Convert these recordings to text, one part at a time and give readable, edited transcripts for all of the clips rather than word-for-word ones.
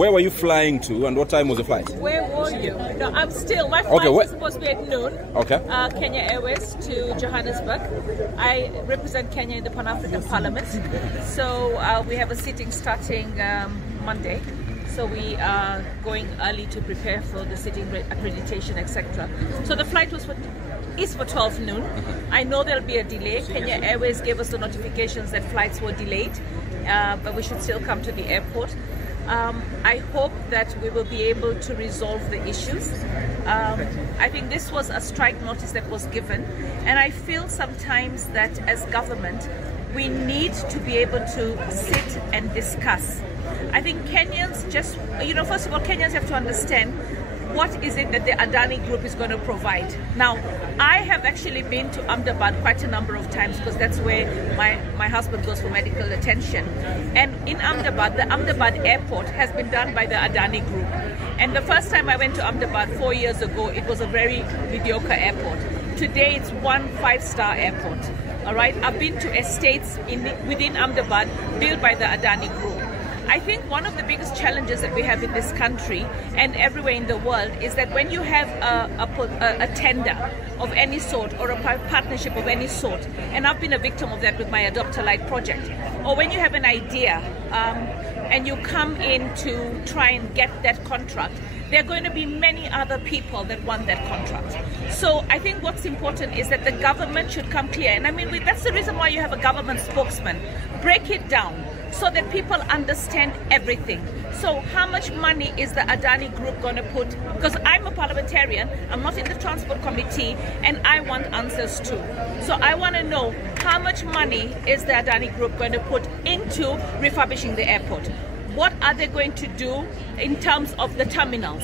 Where were you flying to, and what time was the flight? Where were you? No, I'm still. My flight was supposed to be at noon. Okay. Kenya Airways to Johannesburg. I represent Kenya in the Pan-African Parliament. So we have a sitting starting Monday. So we are going early to prepare for the sitting accreditation, etc. So the flight is for 12 noon. I know there'll be a delay. Kenya Airways gave us the notifications that flights were delayed, but we should still come to the airport. I hope that we will be able to resolve the issues. I think this was a strike notice that was given, and I feel sometimes that as government, we need to be able to sit and discuss. I think Kenyans just, first of all, Kenyans have to understand what is it that the Adani Group is going to provide. Now, I have actually been to Ahmedabad quite a number of times because that's where my husband goes for medical attention. And in Ahmedabad, the Ahmedabad airport has been done by the Adani Group. And the first time I went to Ahmedabad 4 years ago, it was a very mediocre airport. Today, it's one 5-star airport. All right, I've been to estates within Ahmedabad built by the Adani Group. I think one of the biggest challenges that we have in this country and everywhere in the world is that when you have a tender of any sort or a partnership of any sort, and I've been a victim of that with my Adopt a Light project, or when you have an idea and you come in to try and get that contract, there are going to be many other people that want that contract. So I think what's important is that the government should come clear. And I mean, that's the reason why you have a government spokesman. Break it down so that people understand everything. So how much money is the Adani Group going to put? Because I'm a parliamentarian, I'm not in the transport committee, and I want answers too. So I want to know how much money is the Adani Group going to put into refurbishing the airport? What are they going to do in terms of the terminals?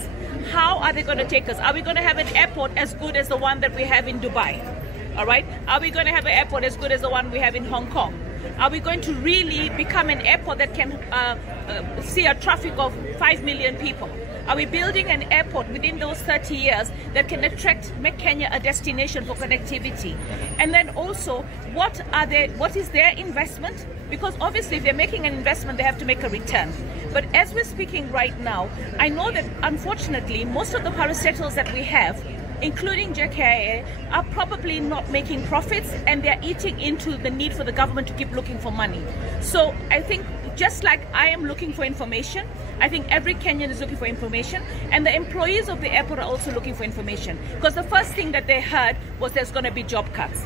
How are they going to take us? Are we going to have an airport as good as the one that we have in Dubai? All right. Are we going to have an airport as good as the one we have in Hong Kong? Are we going to really become an airport that can see a traffic of 5 million people? Are we building an airport within those 30 years that can make Kenya a destination for connectivity? And then also, what is their investment? Because obviously if they're making an investment, they have to make a return. But as we're speaking right now, I know that unfortunately, most of the parastatals that we have, including JKIA, are probably not making profits, and they're eating into the need for the government to keep looking for money. So I think just like I am looking for information, I think every Kenyan is looking for information, and the employees of the airport are also looking for information, because the first thing that they heard was there's going to be job cuts,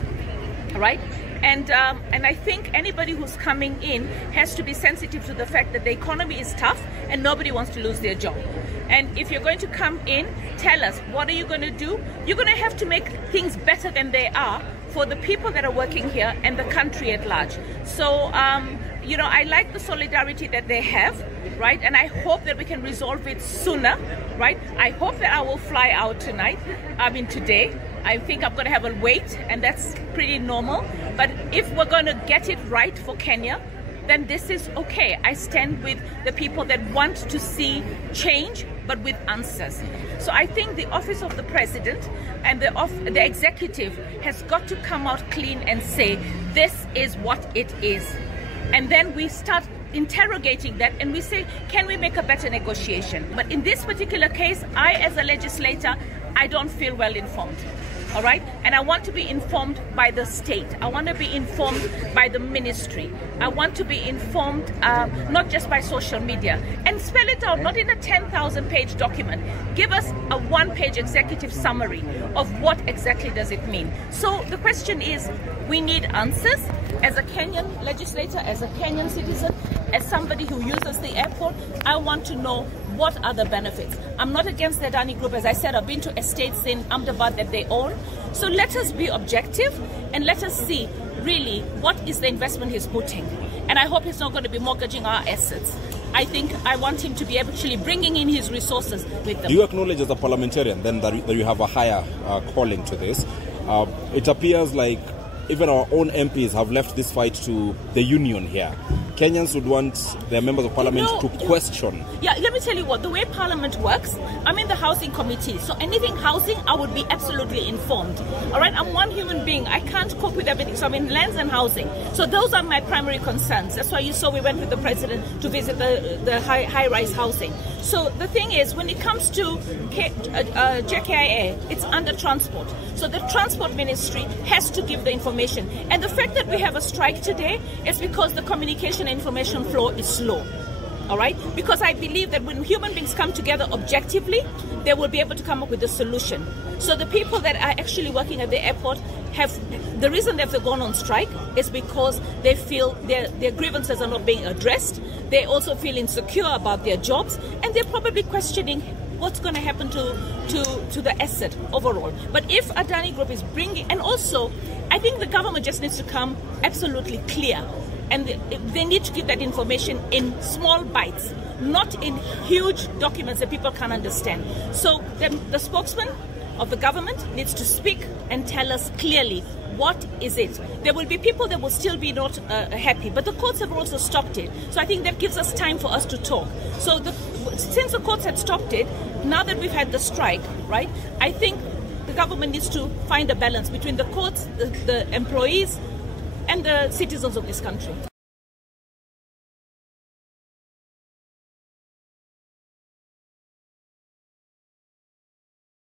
right? And I think anybody who's coming in has to be sensitive to the fact that the economy is tough and nobody wants to lose their job. And if you're going to come in, tell us, what are you going to do? You're going to have to make things better than they are for the people that are working here and the country at large. So, I like the solidarity that they have, right? And I hope that we can resolve it sooner, right? I hope that I will fly out today. I think I'm going to have a wait, and that's pretty normal. But if we're going to get it right for Kenya, then this is okay. I stand with the people that want to see change, but with answers. So I think the office of the president and the executive has got to come out clean and say, this is what it is. And then we start interrogating that and we say, can we make a better negotiation? But in this particular case, I, as a legislator, I don't feel well informed. All right, and I want to be informed by the state. I want to be informed by the ministry. I want to be informed not just by social media, and spell it out, not in a 10,000-page document. Give us a one-page executive summary of what exactly does it mean. So the question is, we need answers. As a Kenyan legislator, as a Kenyan citizen, as somebody who uses the airport, I want to know what are the benefits. I'm not against the Adani Group. As I said, I've been to estates in Ahmedabad that they own. So let us be objective and let us see really what is the investment he's putting. And I hope he's not going to be mortgaging our assets. I think I want him to be actually bringing in his resources with them. Do you acknowledge as a parliamentarian then that you have a higher calling to this? It appears like even our own MPs have left this fight to the union here. Kenyans would want their members of parliament to question. Yeah, let me tell you what, the way parliament works, I'm in the housing committee, so anything housing, I would be absolutely informed. All right, I'm one human being. I can't cope with everything. So I'm in lands and housing. So those are my primary concerns. That's why you saw we went with the president to visit the high-rise housing. So the thing is, when it comes to JKIA, it's under transport. So the transport ministry has to give the information. And the fact that we have a strike today is because the communication and information flow is slow. All right? Because I believe that when human beings come together objectively, they will be able to come up with a solution. So the people that are actually working at the airport the reason they've gone on strike is because they feel their grievances are not being addressed. They also feel insecure about their jobs, and they're probably questioning what's going to happen to the asset overall. But if Adani Group is bringing, and also I think the government just needs to come absolutely clear, and they need to give that information in small bites, not in huge documents that people can't understand. So the spokesman of the government needs to speak and tell us clearly what is it. There will be people that will still be not happy, but the courts have also stopped it. So I think that gives us time for us to talk. So since the courts had stopped it, now that we've had the strike, right, I think the government needs to find a balance between the courts, the employees, and the citizens of this country.